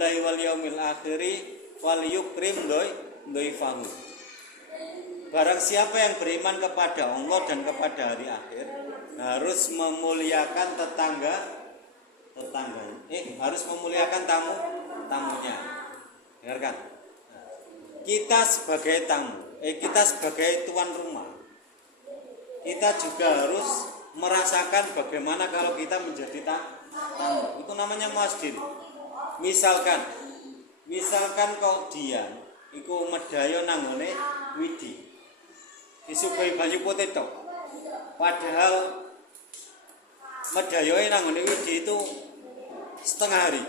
wal yaumil akhiri wal yukrim dhaifahu. Barang siapa yang beriman kepada Allah dan kepada hari akhir harus memuliakan harus memuliakan tamunya. Dengarkan. Kita sebagai tamu, kita sebagai tuan rumah, kita juga harus merasakan bagaimana kalau kita menjadi tamu. Itu namanya masjid. Misalkan kok Dian iku medhayo nanggone widi disuguhi banyu putih tok, padahal medhayoe nanggone widi itu setengah hari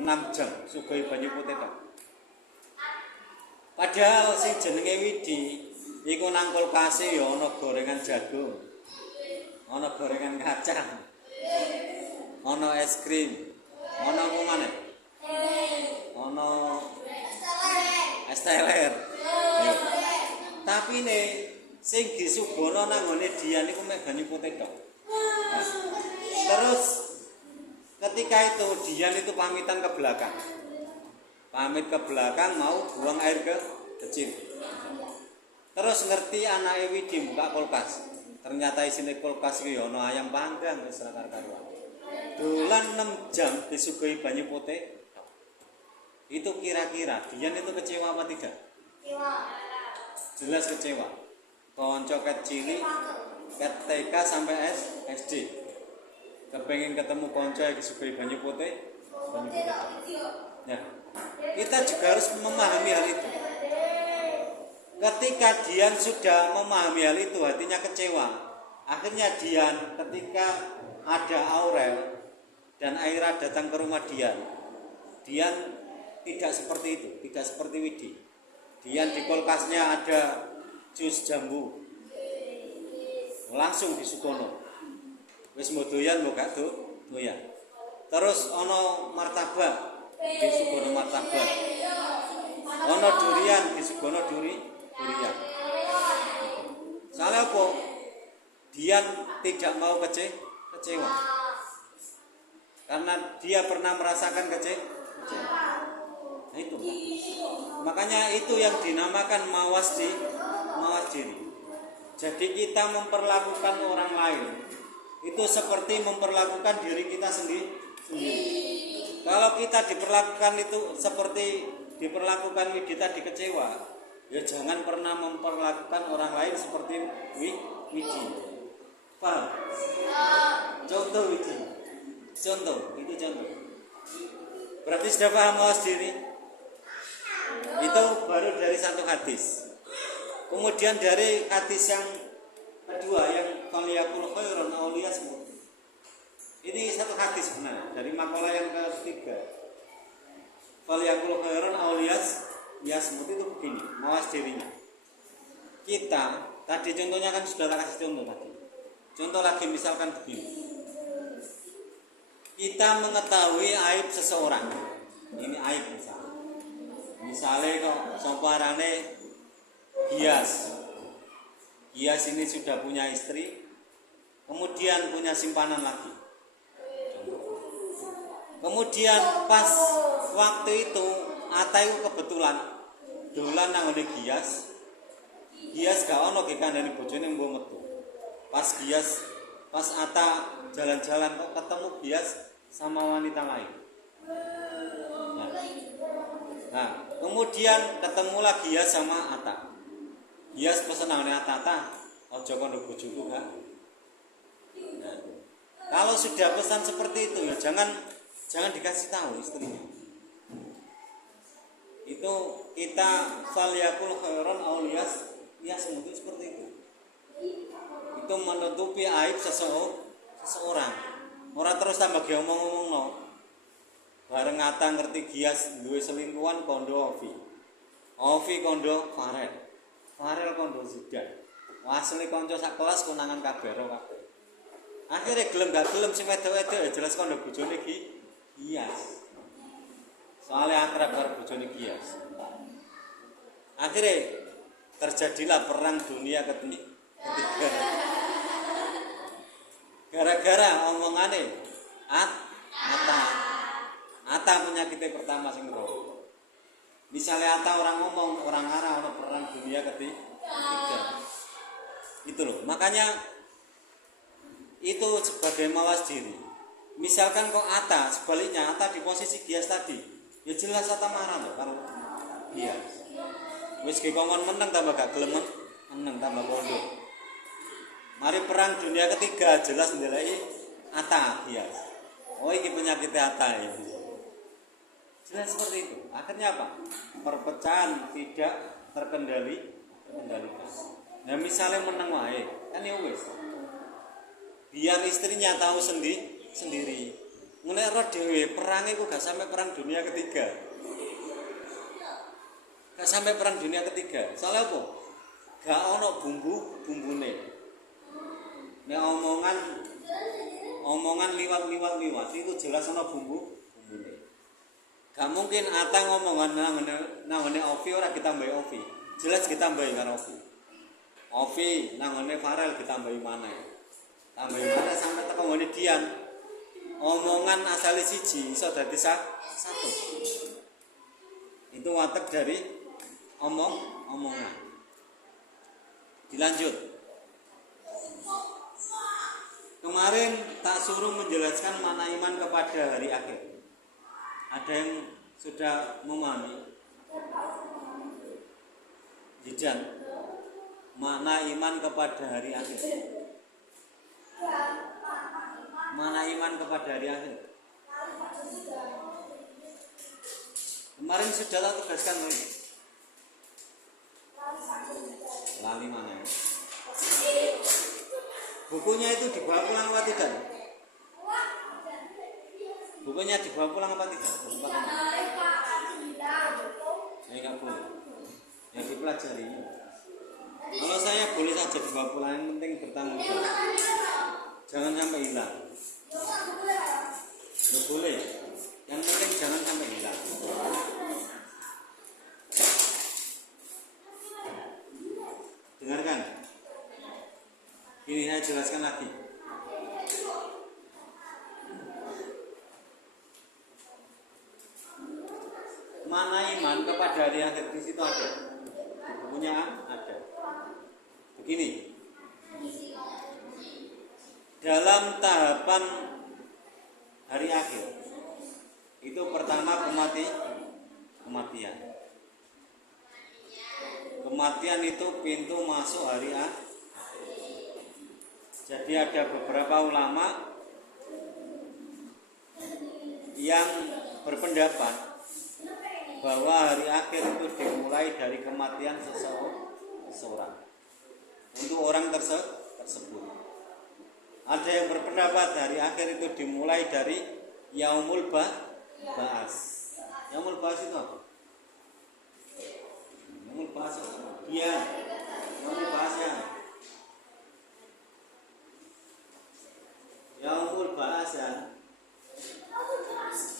6 jam suguhi banyu putih tok. Padahal sing jenenge widi iku nang kulkase ya ana gorengan jagung, ana gorengan kacang, ana es krim, ana apa maneh? Ana es teler. Tapi ne sing disugono nang ngene Dian iku mek banyu putih tok. Nah, terus ketika itu Dian itu pamitan ke belakang. Pamit ke belakang mau buang air kecil. Terus ngerti anake Widi buka kulkas. Ternyata isine kulkas iki ana ayam panggang wis ra karuan. Dolan 6 jam disuguhi banyu putih. Itu kira-kira Dian itu kecewa apa tidak? Kecewa. Jelas kecewa. Konco ket cilik, ket TK sampai SD. Kepengen ketemu konco yang disuguhi banyu putih. Ya. Kita juga harus memahami hal itu. Ketika Dian sudah memahami hal itu, hatinya kecewa. Akhirnya Dian ketika ada Aurel dan Aira datang ke rumah Dian tidak seperti itu, tidak seperti Widi. Dian di kulkasnya ada jus jambu, langsung disukono. Wis mau doyan mau gak doyan. Terus ono martabak disugono martabak, ono durian disugono durian. Soalnya apa? Dian tidak mau kecewa karena dia pernah merasakan kecewa. Nah, itu makanya itu yang dinamakan mawas diri. Jadi kita memperlakukan orang lain itu seperti memperlakukan diri kita sendiri. Kalau kita diperlakukan itu seperti diperlakukan kita dikecewa, ya jangan pernah memperlakukan orang lain seperti Widi. Paham? Contoh Widi. Contoh. Berarti sudah paham mawas diri? Itu baru dari satu hadis. Kemudian dari hadis yang kedua yang faliyakul khairun aw liyasmut. Ini satu hadis benar dari makalah yang ketiga. Faliyakul khairun aw liyasmut itu begini, mawas dirinya. Kita tadi contohnya kan sudah kasih contoh tadi. Contoh lagi misalkan begini. Kita mengetahui aib seseorang. Ini aib misalnya kok soparane Gias ini sudah punya istri, kemudian punya simpanan lagi. Kemudian pas waktu itu Ata itu kebetulan dolan nang ngene Gias gak ono ge kandhane bojone mbok metu. Pas Ata jalan-jalan kok ketemu Gias sama wanita lain. Nah, kemudian ketemu lagi Gias sama Ata. Gias pesen nang Ata, ojo kono bojoku kan. Nah, kalau sudah pesan seperti itu ya jangan dikasih tahu istrinya. Itu kita falyakul khairon aw liyasmut seperti itu. Itu menutupi aib seseorang. Ora terus tambah ge omong-omongno. Bareng Ata ngerti Gias duwe selingkuhan kondo Ovi kondo Farel kondo Zidan. Asli kanca sak kelas konangan kabeh. Akhire gelem gak gelem sing wedok-wedok jelas kondo bojone Gias. Soalnya akrab karo bojone Gias. Akhirnya terjadilah perang dunia ketiga. Gara-gara omongane Ata ata penyakitnya pertama sing roh. Misalnya ata orang ngomong, orang arah, orang perang dunia ketiga. Itu loh. Makanya itu sebagai mawas diri. Misalkan kok ata, sebaliknya ata di posisi Gias tadi, ya jelas ata marah loh kalau Gias. Wis kekongkon menang tambah gak gelem menang tambah bodoh. Mari perang dunia ketiga jelas ndeleki ata Gias. Oh ini penyakitnya ata ya. Jelas seperti itu. Akhirnya apa? Perpecahan tidak terkendalikan. Nah misalnya menang wae, kan ya wis. Biar istrinya tahu sendiri. Mulai roh dhewe perang itu gak sampai perang dunia ketiga. Gak sampai perang dunia ketiga. Soalnya apa? Gak ono bumbune. Nek omongan liwat itu jelas ono bumbune. Gak mungkin ata ngomongan nangone Ovi ora ditambahi Ovi. Jelas ditambahi karo Ovi. Ovi nangone Farel ditambahi mana? Tambahi mana sampai teko ngene Dian. Omongan asale siji iso dadi satu. Itu watek dari omongan. Dilanjut. Kemarin tak suruh menjelaskan makna iman kepada hari akhir. Ada yang sudah memahami? Jijan, makna iman kepada hari akhir. Makna iman kepada hari akhir. Kemarin sudah tak tugaskan lagi. Lali mana? Bukunya itu dibawa pulang apa tidak? Bukunya dibawa pulang apa tidak? Nggak boleh. Yang dipelajari. Kalau saya boleh saja dibawa pulang, yang penting bertanggung jawab. Jangan sampai hilang. Nggak boleh. Yang penting jangan sampai hilang. Dengarkan. Ini saya jelaskan lagi. Mana iman kepada hari akhir di situ ada. Bukunya ada. Begini. Dalam tahapan hari akhir itu pertama kematian. Kematian itu pintu masuk hari akhir. Jadi ada beberapa ulama yang berpendapat bahwa hari akhir itu dimulai dari kematian seseorang untuk orang tersebut. Ada yang berpendapat hari akhir itu dimulai dari Yaumul Ba'as. Yaumul Ba'as itu apa? Yaumul Ba'as itu apa? Iya. Yaumul Ba'as ya. Yaumul Ba'as ya.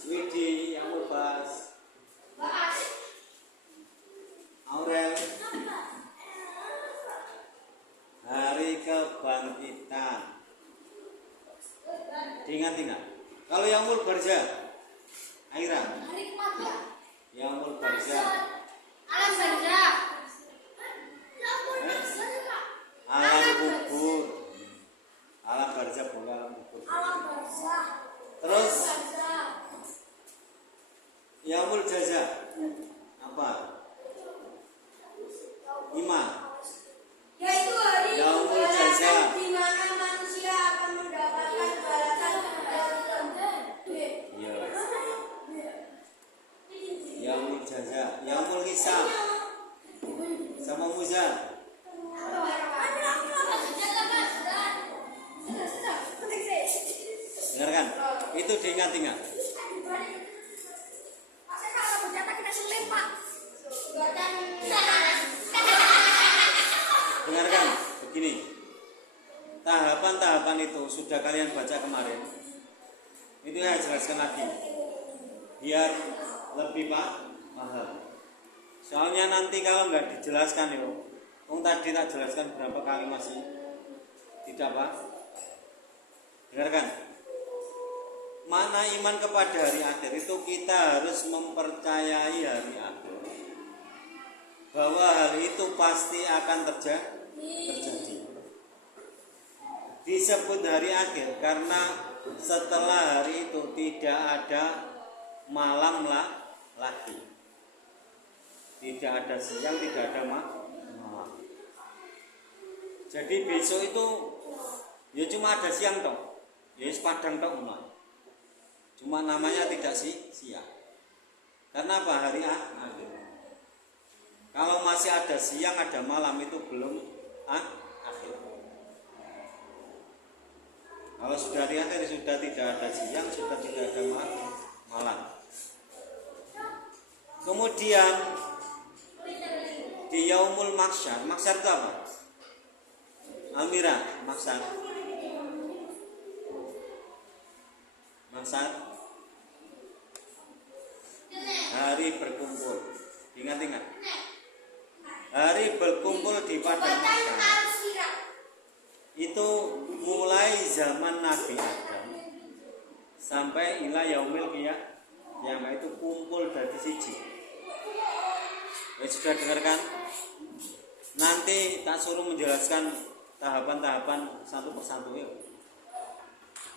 Widi Yaumul Ba'as. Aurel. Hari kebangkitan. Diingat-ingat. Kalau Yaumul Barzah, Aira. Hari kematian. Yaumul Barzah. Alam barzah. Alam kubur. Alam barzah bukan alam kubur. Alam barzah. Terus Yaumul Jaza. Apa? Iman. Yaitu hari Yaumul Jaza, di mana manusia akan mendapatkan balasan Yaumul Jaza, Yaumul Hisab, sama Muzan. Dengarkan, itu diingat-ingat. Dengarkan, begini. Tahapan-tahapan itu sudah kalian baca kemarin. Itu saya jelaskan lagi. Biar lebih paham. Soalnya nanti kalau nggak dijelaskan itu, tadi tak jelaskan berapa kali masih tidak apa. Dengarkan. Makna iman kepada hari akhir itu kita harus mempercayai hari akhir, bahwa hal itu pasti akan terjadi. Disebut hari akhir karena setelah hari itu tidak ada malam lagi, tidak ada siang, tidak ada malam. Jadi besok itu ya cuma ada siang toh, ya padang toh umat. Cuma namanya tidak siang. Karena apa? Hari akhir. Kalau masih ada siang, ada malam, itu belum akhir. Kalau sudah hari akhir, sudah tidak ada siang, sudah tidak ada malam. Kemudian di Yaumul Mahsyar, Mahsyar itu apa? Almira, Mahsyar. Hari berkumpul. Ingat-ingat. Hari berkumpul di padang mahsyar. Itu mulai zaman Nabi Adam sampai ila yaumil qiyamah, itu kumpul dari siji. Sudah dengarkan? Nanti tak suruh menjelaskan tahapan-tahapan satu persatu ya.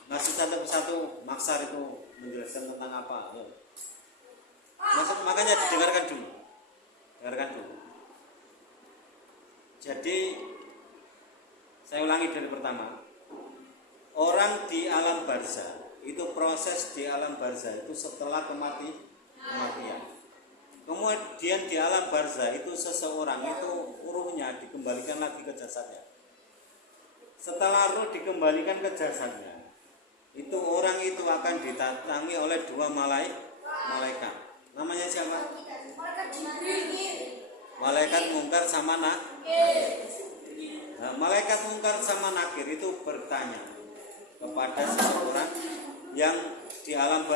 Masih satu persatu mahsyar itu menjelaskan tentang apa ya. Makanya didengarkan dulu. Jadi saya ulangi dari pertama. Orang di alam barzah, itu proses di alam barzah itu setelah kematian. Kemudian di alam barzah itu seseorang itu ruhnya dikembalikan lagi ke jasadnya. Setelah ruh dikembalikan ke jasadnya, itu orang itu akan didatangi oleh dua malaikat. Namanya siapa? Malaikat Mungkar sama Nakir. Nah, malaikat Mungkar sama Nakir itu bertanya kepada seseorang yang di alam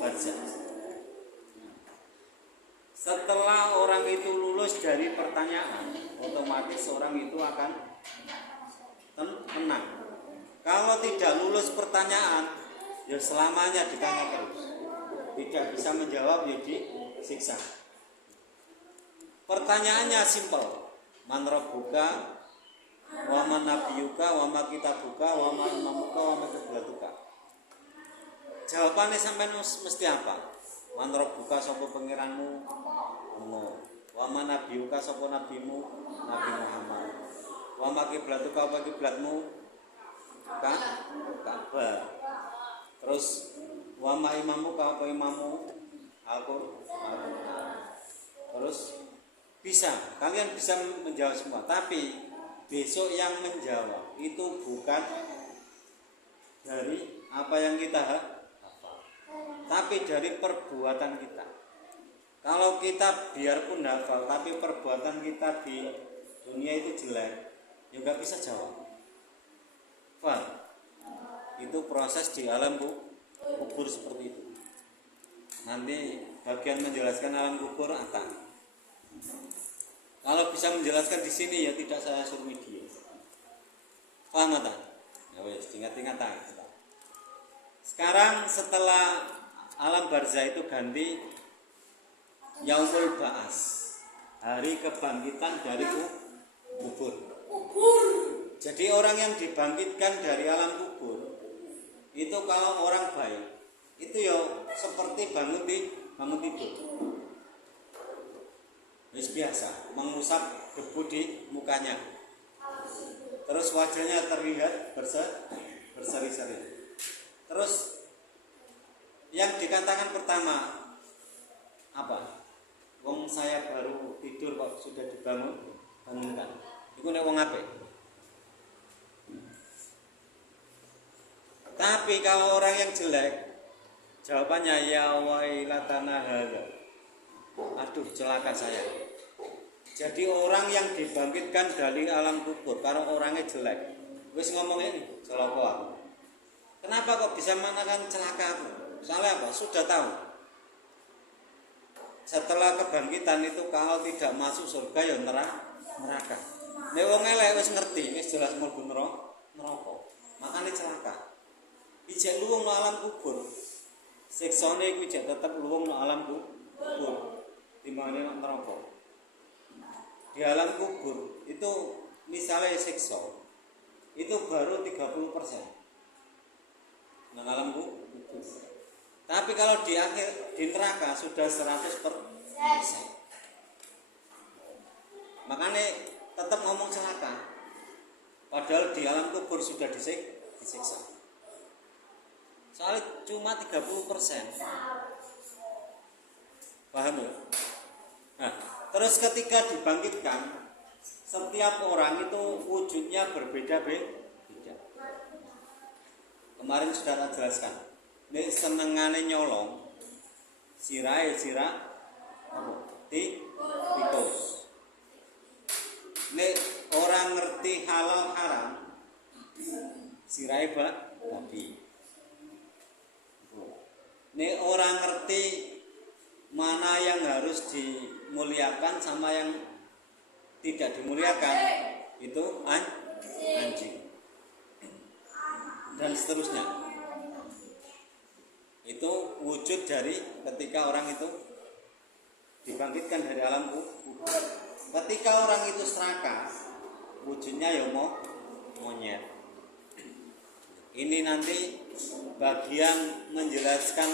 barzah. Setelah orang itu lulus dari pertanyaan, otomatis orang itu akan tenang. Kalau tidak lulus pertanyaan, ya selamanya ditanya terus. Tidak bisa menjawab, ya disiksa. Pertanyaannya simpel. Man rabbuka, wa man nabiyuka, wa ma kitabuka, wa ma imamuka, wa ma qiblatuka. Jawabannya sampai mesti apa? Man rabbuka, sapa pangeranmu? Allah. Wa ma nabiyuka, sapa nabimu? Nabi Muhammad. Wa ma qiblatuka, apa kiblatmu? Ka'bah. Terus wa ma imamu, apa imamu? Al-Qur'an. Terus kalian bisa menjawab semua, tapi besok yang menjawab itu bukan dari apa yang kita hafal, tapi dari perbuatan kita. Kalau kita biarpun hafal, tapi perbuatan kita di dunia itu jelek, ya nggak bisa jawab. Faham? Itu proses di alam kubur seperti itu. Nanti bagian menjelaskan alam kubur akan. Kalau bisa menjelaskan di sini ya tidak saya suruh media. Paham tak? Ya wes, ingat-ingat tak. Sekarang setelah alam barzah itu ganti Yaumul Ba'as, hari kebangkitan dari kubur. Jadi orang yang dibangkitkan dari alam kubur itu kalau orang baik itu ya seperti bangun tidur. Biasa mengusap debu di mukanya, terus wajahnya terlihat berseri-seri. Terus yang dikatakan pertama apa? Wong saya baru tidur kok sudah bangunkan. Iku nek wong apik. Tapi kalau orang yang jelek, jawabannya ya wailatana hadza. Aduh, celaka saya. Jadi orang yang dibangkitkan dari alam kubur kalau orangnya jelek, wis ngomong ini celaka aku. Kenapa kok bisa mengatakan celaka aku? Soalnya apa? Sudah tahu. Setelah kebangkitan itu kalau tidak masuk surga ya neraka. Nek wong elek wis ngerti, wis jelas mlebu neraka. Makanya celaka. ijek luwung no alam kubur. Siksane iku ijek tetep luwung no alam kubur. Timbangane nang neraka. Di alam kubur itu misalnya siksa itu baru 30%. Nang alam kubur. Tapi kalau di neraka sudah 100%. Makanya tetap ngomong celaka. Padahal di alam kubur sudah disiksa. Soalnya cuma 30%. Paham ya? Nah, terus ketika dibangkitkan, setiap orang itu wujudnya berbeda-beda. Kemarin sudah tak jelaskan. Nek senengane nyolong, sirahe tikus. Nek orang ngerti halal haram, sirahe babi. Nek orang ngerti mana yang harus dimuliakan sama yang tidak dimuliakan, itu anjing. Dan seterusnya. Itu wujud dari ketika orang itu dibangkitkan dari alam kubur. Ketika orang itu serakah, wujudnya ya monyet. Ini nanti bagian menjelaskan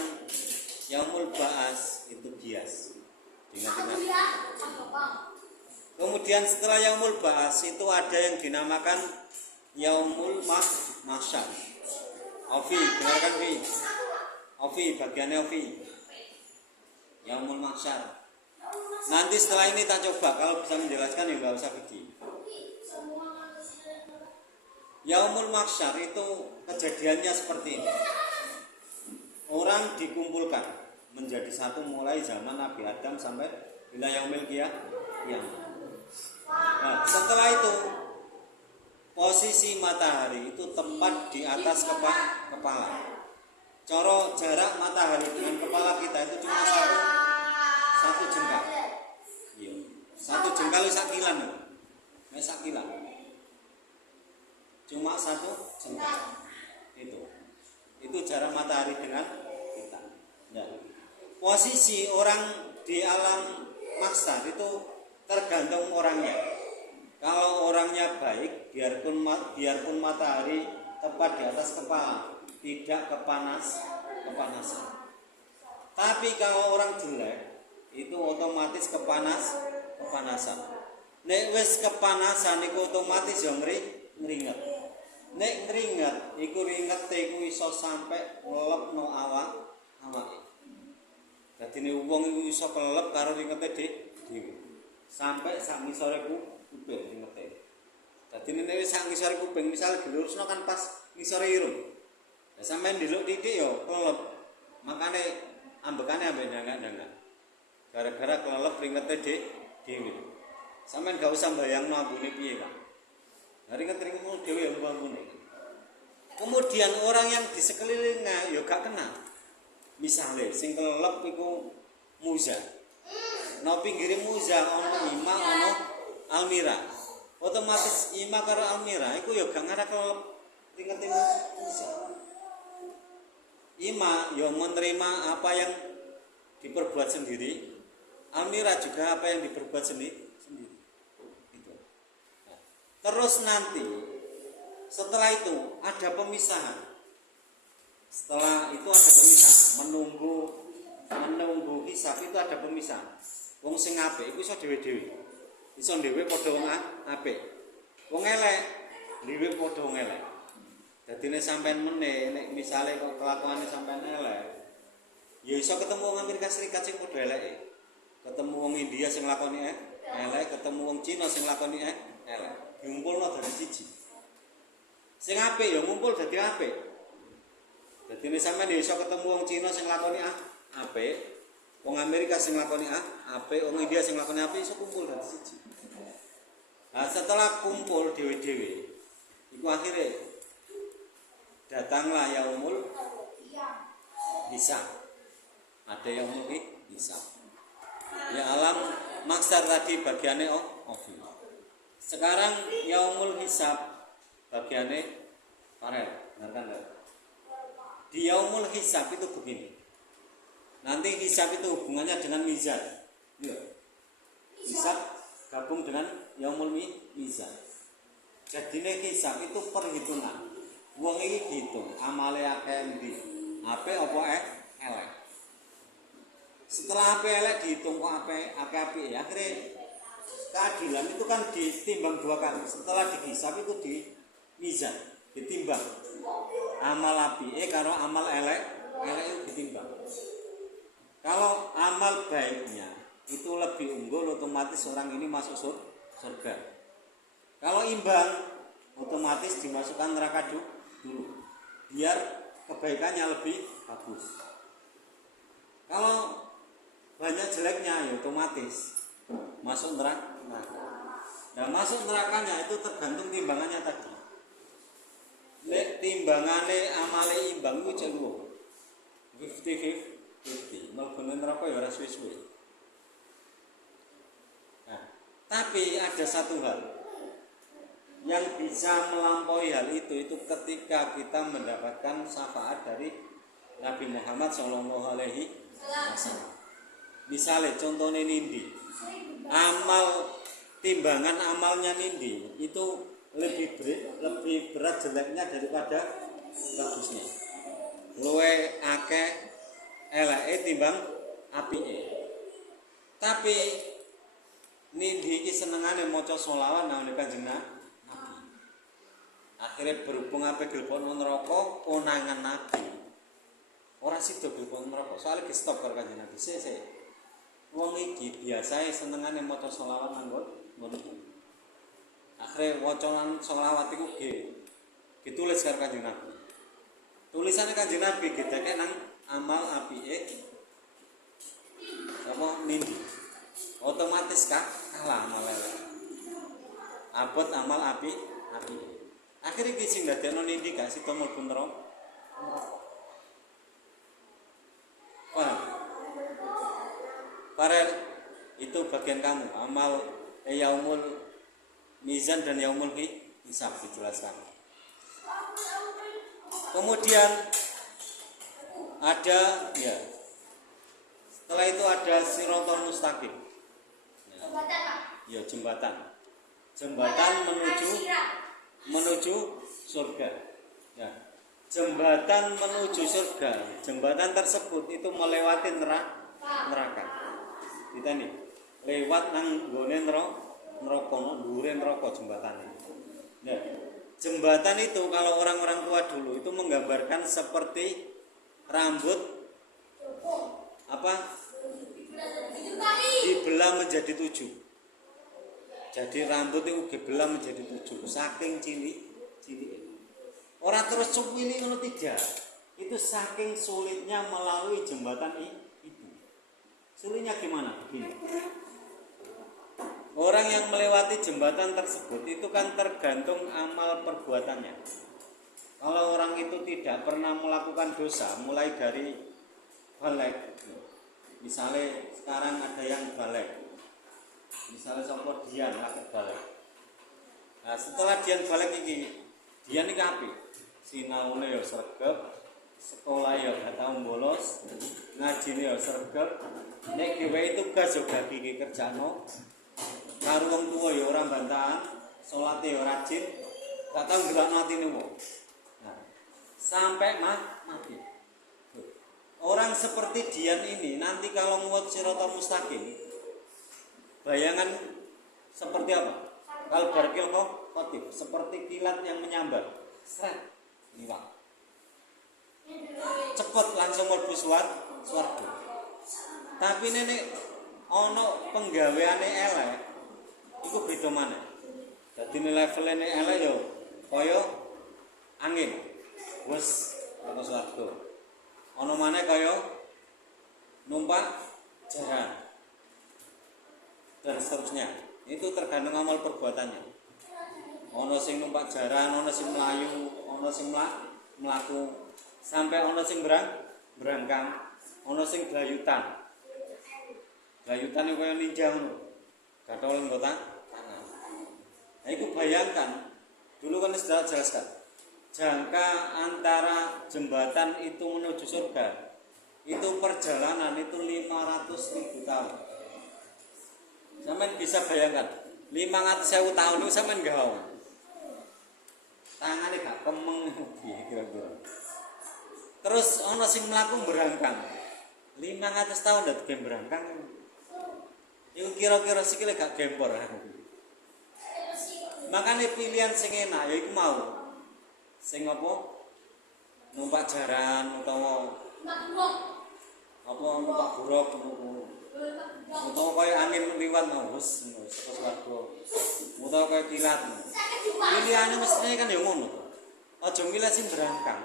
Yaumul Ba'ats itu bias. Ingat-ingat. Kemudian setelah Yaumul Ba'ats itu ada yang dinamakan Yaumul Mahsyar. Ovi, dengarkan Vi. Ovi, bagiannya Ovi. Yaumul Mahsyar. Nanti setelah ini tak coba, kalau bisa menjelaskan ya nggak usah pergi. Yaumul Mahsyar itu kejadiannya seperti ini. Orang dikumpulkan menjadi satu mulai zaman Nabi Adam sampai ila yaumil qiyamah. Nah, setelah itu posisi matahari itu tepat di atas kepala. Coro jarak matahari dengan kepala kita itu cuma satu jengkal. Iya. Satu jengkal sakilan. Sakilan. Cuma satu jengkal. Itu jarak matahari dengan kita. Nah, posisi orang di alam mahsyar itu tergantung orangnya. Kalau orangnya baik, biarpun matahari tepat di atas kepala, tidak kepanasan. Tapi kalau orang jelek, itu otomatis kepanasan. Nek wis kepanasan iku otomatis yo ngringet. Nek ngringet, iku ringete iku iso sampai ngelepno awake. Dadine wong iku iso kelelep karo ringete dhewe. Sampai sak ngisore kuping ringete. Dadine nek wis sak ngisore kuping misal dilurusno kan pas ngisore irung. Lah sampean ndelok titik yo kelelep. Makane ambekane ambek ndangak-ndangak. Gara-gara kelelep ringete dhewe. Sampeyan gak usah bayangno ambune piye, Kak. Ringet-ringetmu dhewe yang ambune. Kemudian orang yang di sekelilingnya ya gak kena. Misale sing kelelep iku Muza. Nang pinggire Muza ana Ima ana Almira. Otomatis Ima karo Almira iku ya gak ngarep kelelep ringete Muza. Ima ya menerima apa yang diperbuat sendiri. Almira juga apa yang diperbuat sendiri. Itu. Nah, terus nanti setelah itu ada pemisahan. Setelah itu ada pemisahan. Menunggu hisab itu ada pemisahan. Wong sing apik iku iso dhewe-dhewe. Iso dhewe padha wong apik. Wong elek dhewe padha wong elek. Dadine sampean meneh nek misale kok kelakuane sampean elek, ya iso ketemu wong Amerika Serikat sing padha eleke. Ketemu wong India sing lakoni elek, ketemu wong Cina sing lakoni elek. Ngumpulno dadi siji. Sing apik ya ngumpul dadi apik. Dadine sampean iso ketemu wong Cina sing lakoni apik, wong Amerika sing lakoni apik, wong India sing lakoni apik iso kumpul dadi siji. Nah, setelah kumpul dhewe-dhewe, iku akhirnya datanglah yaumul hisab. Ada yaumul hisab. Ya alam mahsyar tadi bagiannya ovi. Sekarang yaumul hisab bagiannya parel. Dengarkan enggak? Di yaumul hisab itu begini. Nanti hisab itu hubungannya dengan mizan. Ya. Hisab gabung dengan yaumul mizan. Jadi hisab itu perhitungan. Wong iki dihitung amale akeh endi. Apik apa elek. Setelah apik elek dihitung kok apik ya akhirnya keadilan itu kan ditimbang dua kali. Setelah dihisab itu di mizan, ditimbang. Amal apike karo amal elek itu ditimbang. Kalau amal baiknya itu lebih unggul, otomatis orang ini masuk surga. Kalau imbang, otomatis dimasukkan neraka dulu. Biar kebaikannya lebih bagus. Kalau banyak jeleknya ya otomatis masuk neraka. Nah, masuk nerakanya itu tergantung timbangannya tadi. Lek timbangane amale imbang ku cek lho. 50-50. Mlebune neraka ya ora suwe-suwe. Nah, tapi ada satu hal yang bisa melampaui hal itu ketika kita mendapatkan syafaat dari Nabi Muhammad Shallallahu Alaihi Wasallam. Misalnya contohnya nindi, timbangan amalnya nindi itu lebih berat jeleknya daripada bagusnya. Luwe akeh eleke timbang apike. Tapi nindi iki senengane maca selawat nang Kanjeng Nabi. Akhirnya berhubung ape gelpon neraka konangan Nabi. Ora sida gelpon neraka, soalnya di stop karo Kanjeng Nabi. Sik. Wong iki biasae senengane maca selawat nang ngono. Akhirnya waconan selawat iku ditulis karo Kanjeng Nabi. Tulisannya Kanjeng Nabi gedeke nang amal apike apa nindi. Otomatis kalah amal elek. Abot amal api. Akhirnya ki sing dadekno nindi gak sida mlebu neraka. Parel itu bagian kamu amal yaumul mizan dan yaumul hisab dijelaskan. Kemudian ada ya setelah itu ada siratal mustaqim. Ya jembatan menuju surga. Ya. Jembatan menuju surga. Jembatan tersebut itu melewati neraka. Kita nih lewat nang gone neraka dhuwure neraka jembatane. Nah, jembatan itu kalau orang-orang tua dulu itu menggambarkan seperti rambut apa? Dibelah menjadi 7. Jadi rambut itu dibelah menjadi 7 saking cilik. Orang terus cuwili ngono tidak. Itu saking sulitnya melalui jembatan itu. Sulitnya gimana? Begini. Orang yang melewati jembatan tersebut itu kan tergantung amal perbuatannya. Kalau orang itu tidak pernah melakukan dosa, mulai dari balik. Misalnya sekarang ada yang balik. Misalnya contoh Dian lagi balik. Nah, setelah Dian balik ini, Dian ini api. Sinaune ya sregep, sekolah ya gak tau bolos, ngajine ya sregep. Nek gawe tugas yo gak iki kerjano. Karo wong tuwa ya ora bantahan, salate ya rajin, gak tau ndelokno atine wong. Nah, sampai mati. Orang seperti Dian ini nanti kalau muat siratal mustaqim, bayangan seperti apa? Kal barkil khotib, seperti kilat yang menyambar. Sret, liwat. Cepet langsung mlebu swarga. Tapi nenek ono penggaweane elek iku beda maneh. Dadi levelene elek yo kaya angin. Wes teko swarga. Ono maneh kaya numpak jaran. Dan seterusnya. Itu tergantung amal perbuatannya. Ono sing numpak jaran, ono sing mlayu, ono sing mlaku, sampai ono sing berangkang, ono sing glayutan. Glayutan itu kaya ninja ngono. Gathol nggo tangan. Nah, iku bayangkan. Dulu kan sudah jelaskan. jangka antara jembatan itu menuju surga itu perjalanan itu 500.000 tahun. Sampeyan bisa bayangkan 500.000 tahun itu sampeyan gawe tangane gak kemeng kira-kira. Terus ana sing mlaku berangkang 500 tahun dak game berangkang itu kira-kira sikile gak gempor. Makanya pilihan sing enak yaiku mau sing apa numpak jaran utawa apa numpak buruk utawa kaya angin liwat mau wis saka swarga utawa kaya kilat. Pilihane mestine kan ya ngono. Aja milih sing berangkang.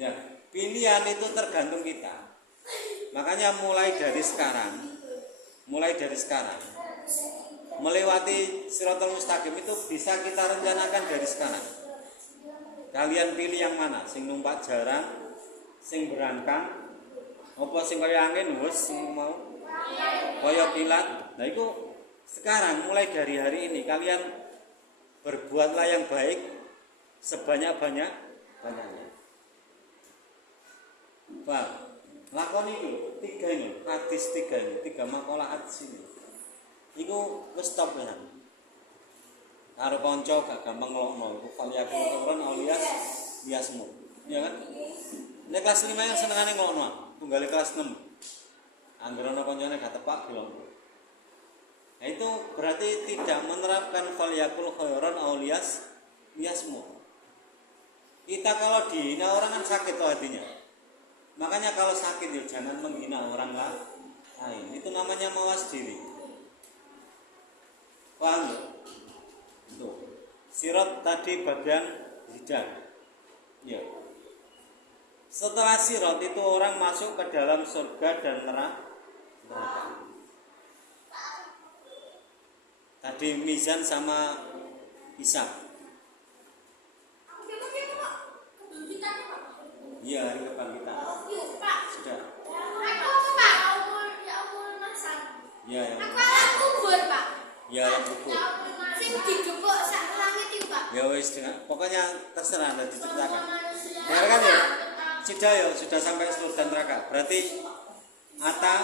Ya, pilihan itu tergantung kita. Makanya mulai dari sekarang melewati Shiratal Mustaqim itu bisa kita rencanakan dari sekarang. Kalian pilih yang mana? Sing numpak jaran, sing berangkang, apa sing kaya angin wis sing mau kaya kilat. Nah itu sekarang mulai dari hari ini kalian berbuatlah yang baik sebanyak-banyaknya. Pak, lakoni itu 3 ini, hadis 3 ini, 3 makalah hadis ini. Iku wis stop ya. Karo kanca gak gampang ngelokno iku faliyakul Quran alias biasmu. Ya kan? Nek kelas 5 yang senengane ngelokno, tunggale kelas 6. Anggere ana kancane gak tepak dilokno. Nah itu berarti tidak menerapkan faliyakul khairan alias biasmu. Kita kalau dihina orang kan sakit tuh hatinya. Makanya kalau sakit ya jangan menghina orang lain. Itu namanya mawas diri. Paham ya? Tuh. Sirat tadi bagian lidah. Ya. Setelah sirat itu orang masuk ke dalam surga dan neraka. Tadi mizan sama hisab. Iya, hari kebangkitan. Sudah. Iya, yang kubur, Pak. Iya, yang kubur. Sing digepuk sak langit iki, Pak. Ya wis, pokoknya terserah Anda diceritakan. Dengarkan ya. Sudah sampai surga neraka. Berarti Ata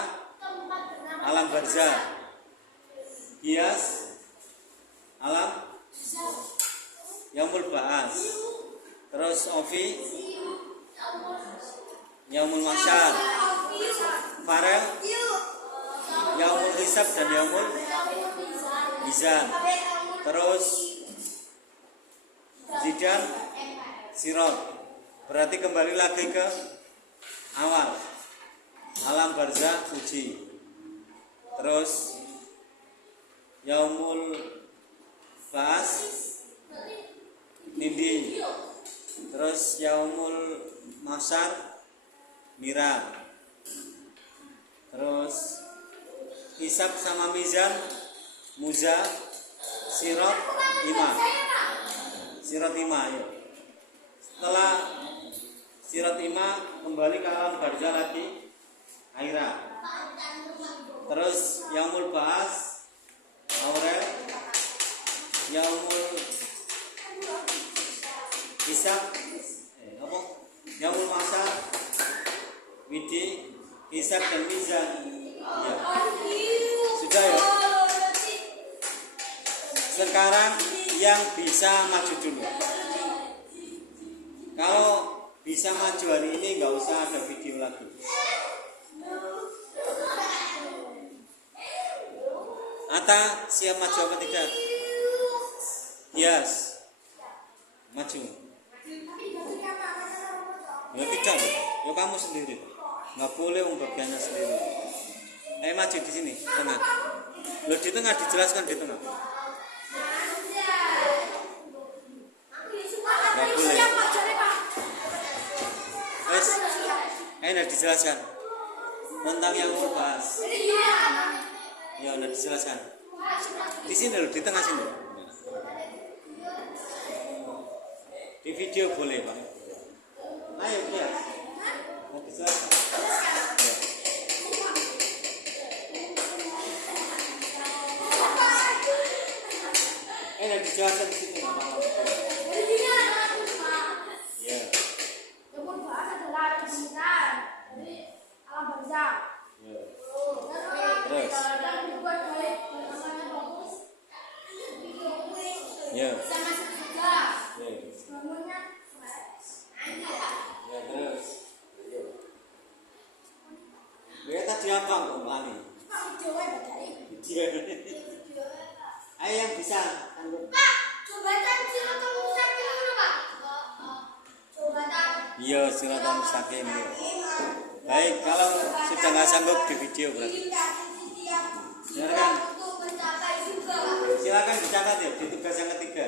alam barzah. Hias alam Yaumul Ba'as. Terus Ovi Yaumul Mahsyar. Farel Yaumul Hisab dan Yaumul Mizan. Terus Zidan Sirat. Berarti kembali lagi ke awal. Alam barzah uji. Terus Yaumul Ba'as Nindi. Terus Yaumul Mahsyar Mira. Terus Hisab sama Mizan Muza Sirat 5. Sirat 5 ya. Setelah Sirat 5 kembali ke alam barzah lagi akhirat. Terus Yaumul Ba'as Aurel Yaumul Hisab Yaumul Mahsyar Widi Hisab dan Mizan. Ya. Sudah ya. Sekarang yang bisa maju dulu. Kalau bisa maju hari ini nggak usah ada video lagi. Ata siap maju apa tidak? Yes. Maju. Ya tidak. Ya kamu sendiri. Nggak boleh bagiannya sendiri. Maju di sini, tengah. Lo di tengah dijelaskan di tengah. Nggak boleh. Wes, dijelaskan tentang yang mau bahas. Ya, udah dijelaskan. Di sini loh, di tengah sini. Di video boleh, Pak. Ayo, ya. Mau dijelaskan. Ya. Dijelaskan di situ. Terus. Ya. Sama juga. Ya. Bangunnya Ya terus. Ya tadi apa kok lali? Dia. Ayo yang bisa. Pak, jembatan Siratul Mustaqim itu, Pak. Jembatan. Iya, Siratul Mustaqim. Baik, kalau sudah nggak sanggup di video berarti. Silakan. Silakan dicatat ya di tugas yang ketiga.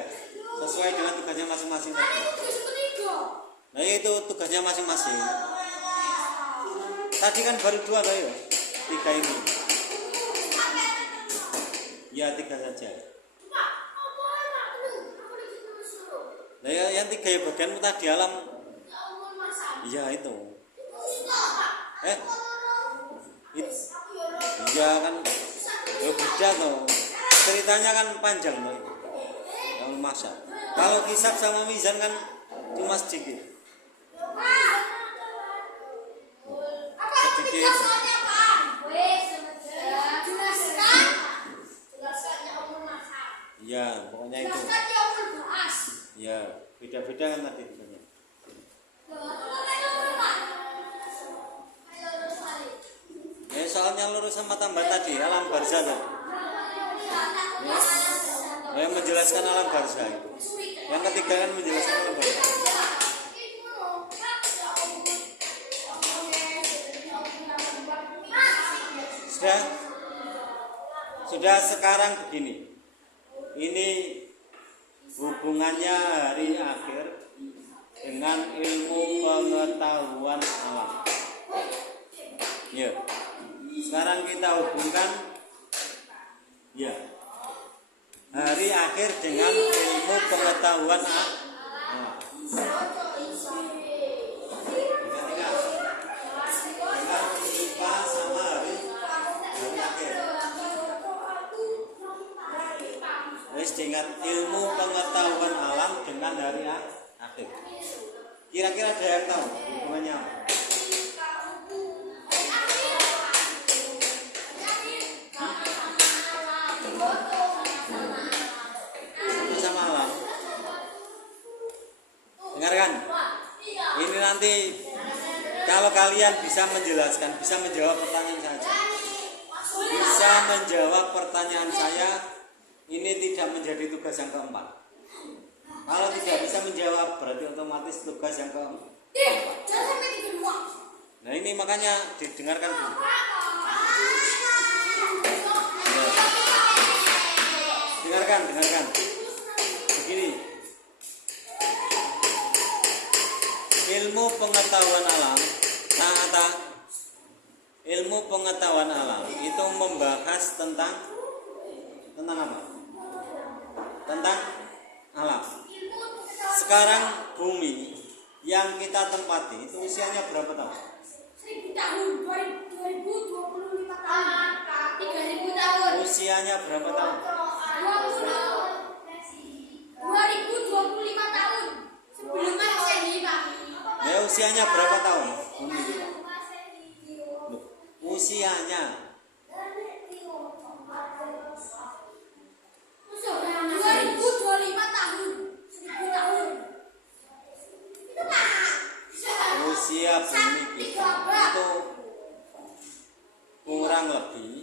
Sesuai dengan tugasnya masing-masing. Nah itu tugasnya masing-masing. Tadi kan baru 2 loh ya. 3 ini. Ya 3 saja. Nah ya, yang 3 ya bagianmu tadi alam. Iya itu. Iya kan. Ya beda tuh. Ceritanya kan panjang loh. Yang masak. Kalau kisah sama mizan kan cuma sedikit. Sedikit. Ya, pokoknya itu. Ya, beda-beda kan tadi sebenarnya. Ya, soalnya lurus sama tambah tadi alam barzah tadi. Ya, menjelaskan alam barzah. Yang ketiga kan menjelaskan alam barzah. Sudah sekarang begini. Ini hubungannya hari akhir dengan ilmu pengetahuan alam. Ya. Sekarang kita hubungkan ya. Hari akhir dengan ilmu pengetahuan alam. Dengan ilmu pengetahuan alam dengan hari akhir. Kira-kira ada yang tahu hubungannya apa? Sama alam. Dengarkan. Ini nanti kalau kalian bisa menjelaskan, bisa menjawab pertanyaan saja. Bisa menjawab pertanyaan saya. Ini tidak menjadi tugas yang keempat. Kalau tidak bisa menjawab berarti otomatis tugas yang keempat. Nah ini makanya didengarkan dulu. Dengarkan. Begini. Ilmu pengetahuan alam, ilmu pengetahuan alam itu membahas tentang apa? Tentang alam. Sekarang bumi yang kita tempati itu usianya berapa tahun? 1000 tahun, 2025 tahun, 3000 tahun. Usianya berapa tahun? 2025 tahun. Sebelum Masehi, Pak. Ya usianya berapa tahun? Bumi kita. Loh, usianya 2025 tahun. 1000 tahun. Itu Pak. usia bumi kita itu kurang lebih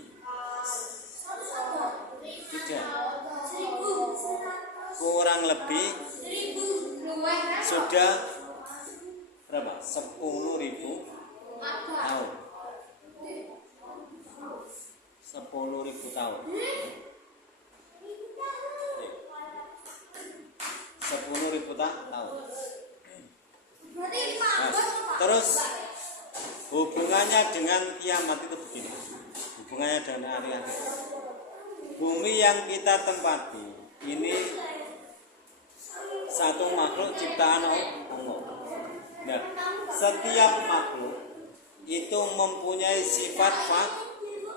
sudah berapa? 10.000 tahun. 10.000 tahun. 10.000 tahun. Nah, terus hubungannya dengan kiamat itu begini. Hubungannya dengan hari akhir. Bumi yang kita tempati ini satu makhluk ciptaan Allah. Nah, setiap makhluk itu mempunyai sifat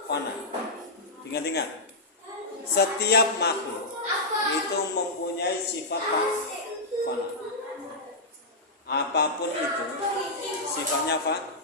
fana. Ingat-ingat. Setiap makhluk itu mempunyai sifat fana. Apapun itu sifatnya fana.